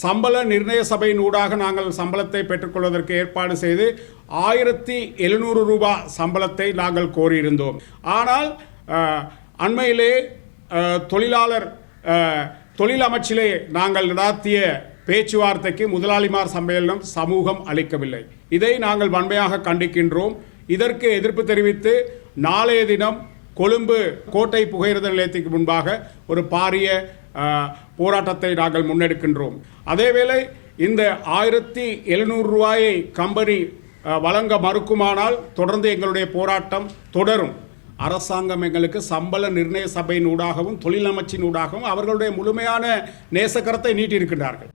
சம்பள நிர்ணய சபையின் ஊடாக நாங்கள் சம்பளத்தை பெற்றுக்கொள்வதற்கு ஏற்பாடு செய்து ஆயிரத்தி எழுநூறு ரூபாய் சம்பளத்தை நாங்கள் கோரியிருந்தோம். ஆனால் அண்மையிலே தொழிலாளர் தொழிலமைச்சிலே தொழில் அமைச்சிலே நாங்கள் நடாத்திய பேச்சுவார்த்தைக்கு முதலாளிமார் சம்மேளனம் சமூகம் அளிக்கவில்லை. இதை நாங்கள் வன்மையாக கண்டிக்கின்றோம். இதற்கு எதிர்ப்பு தெரிவித்து நாளைய தினம் கொழும்பு கோட்டை புகையிரத நிலையத்துக்கு முன்பாக ஒரு பாரிய போராட்டத்தை நாங்கள் முன்னெடுக்கின்றோம். அதேவேளை இந்த ஆயிரத்தி எழுநூறு ரூபாயை கம்பெனி வழங்க மறுக்குமானால் தொடர்ந்து எங்களுடைய போராட்டம் தொடரும். அரசாங்கம் எங்களுக்கு சம்பள நிர்ணய சபையின் ஊடாகவும் தொழில் ஊடாகவும் அவர்களுடைய முழுமையான நேசக்கரத்தை நீட்டியிருக்கின்றார்கள்.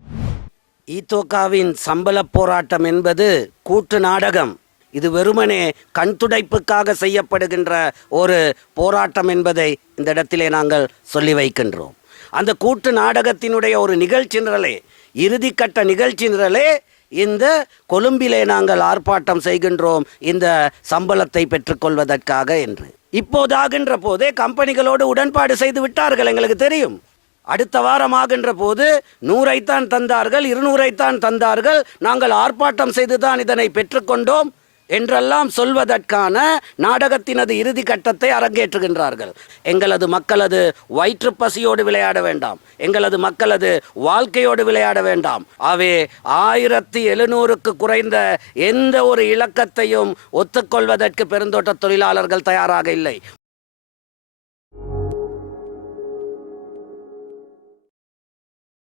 ஈத்தோகாவின் சம்பள போராட்டம் என்பது கூட்டு நாடகம். இது வெறுமனே கண்துடைப்புக்காக செய்யப்படுகின்ற ஒரு போராட்டம் என்பதை இந்த இடத்திலே நாங்கள் சொல்லி வைக்கின்றோம். அந்த கூட்டு நாடகத்தினுடைய ஒரு நிகழ்ச்சி நிரலே இறுதிக்கட்ட நிகழ்ச்சி நிரலே இந்த கொழும்பிலே நாங்கள் ஆர்ப்பாட்டம் செய்கின்றோம் இந்த சம்பளத்தை பெற்றுக்கொள்வதற்காக என்று. இப்போதாகின்ற போதே கம்பெனிகளோடு உடன்பாடு செய்து விட்டார்கள் எங்களுக்கு தெரியும். அடுத்த வாரம் ஆகின்ற போது நூறைத்தான் தந்தார்கள் இருநூறைத்தான் தந்தார்கள் நாங்கள் ஆர்ப்பாட்டம் செய்துதான் இதனை பெற்றுக்கொண்டோம். என்றெல்லாம் சொல்வதற்கான நாடகத்தினது இறுதி கட்டத்தை அரங்கேற்றுகின்றார்கள். எங்களது மக்களது வயிற்று பசியோடு விளையாட வேண்டாம். எங்களது மக்களது வாழ்க்கையோடு விளையாட வேண்டாம். அவை ஆயிரத்தி எழுநூறுக்கு குறைந்த எந்த ஒரு இலக்கத்தையும் ஒத்துக்கொள்வதற்கு பெருந்தோட்ட தொழிலாளர்கள் தயாராக இல்லை.